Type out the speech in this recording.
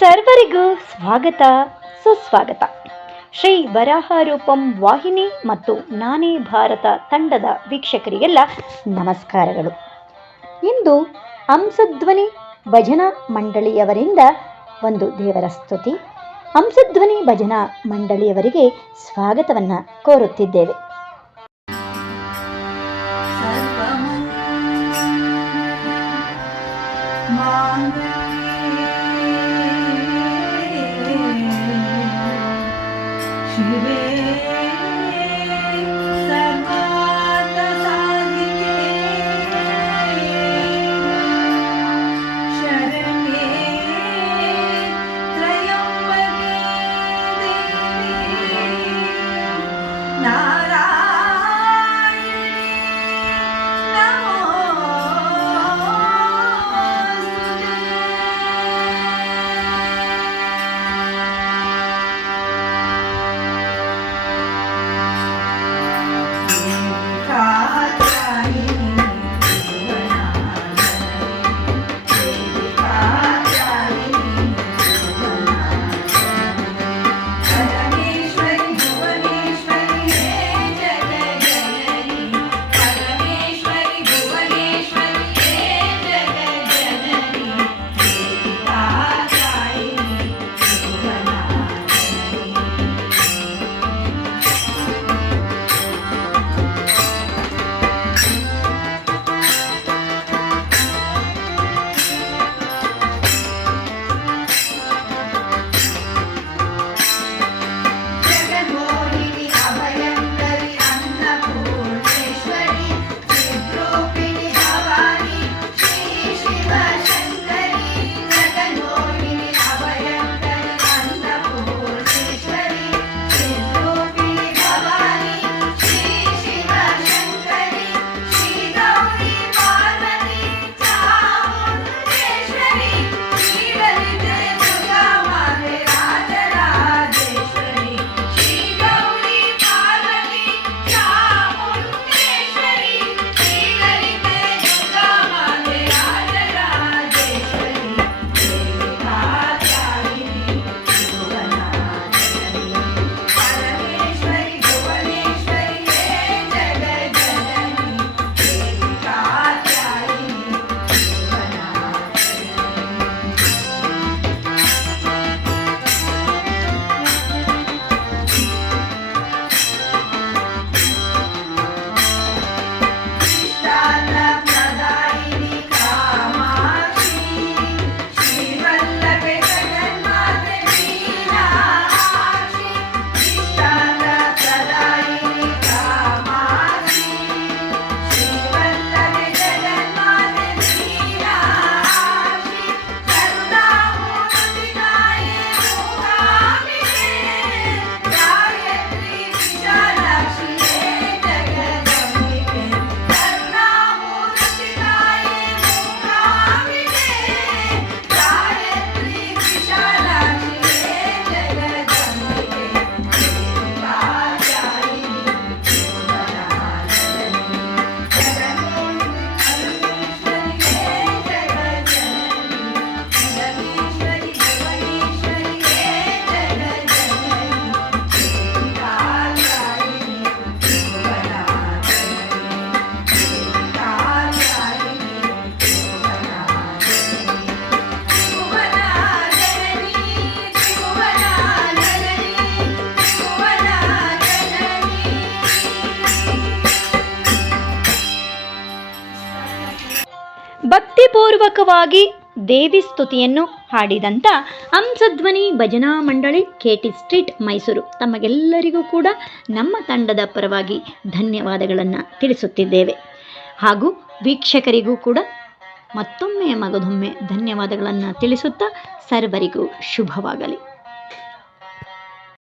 ಸರ್ವರಿಗೂ ಸ್ವಾಗತ ಸುಸ್ವಾಗತ. ಶ್ರೀ ವರಾಹರೂಪಂ ವಾಹಿನಿ ಮತ್ತು ನಾನೇ ಭಾರತ ತಂಡದ ವೀಕ್ಷಕರಿಗೆಲ್ಲ ನಮಸ್ಕಾರಗಳು. ಇಂದು ಹಂಸಧ್ವನಿ ಭಜನಾ ಮಂಡಳಿಯವರಿಂದ ಒಂದು ದೇವರ ಸ್ತುತಿ. ಹಂಸಧ್ವನಿ ಭಜನಾ ಮಂಡಳಿಯವರಿಗೆ ಸ್ವಾಗತವನ್ನು ಕೋರುತ್ತಿದ್ದೇವೆ. ಭಕ್ತಿಪೂರ್ವಕವಾಗಿ ದೇವಿ ಸ್ತುತಿಯನ್ನು ಹಾಡಿದಂಥ ಹಂಸಧ್ವನಿ ಭಜನಾ ಮಂಡಳಿ KT ಸ್ಟ್ರೀಟ್ ಮೈಸೂರು ತಮಗೆಲ್ಲರಿಗೂ ಕೂಡ ನಮ್ಮ ತಂಡದ ಪರವಾಗಿ ಧನ್ಯವಾದಗಳನ್ನು ತಿಳಿಸುತ್ತಿದ್ದೇವೆ. ಹಾಗೂ ವೀಕ್ಷಕರಿಗೂ ಕೂಡ ಮತ್ತೊಮ್ಮೆ ಮಗದೊಮ್ಮೆ ಧನ್ಯವಾದಗಳನ್ನು ತಿಳಿಸುತ್ತಾ ಸರ್ವರಿಗೂ ಶುಭವಾಗಲಿ.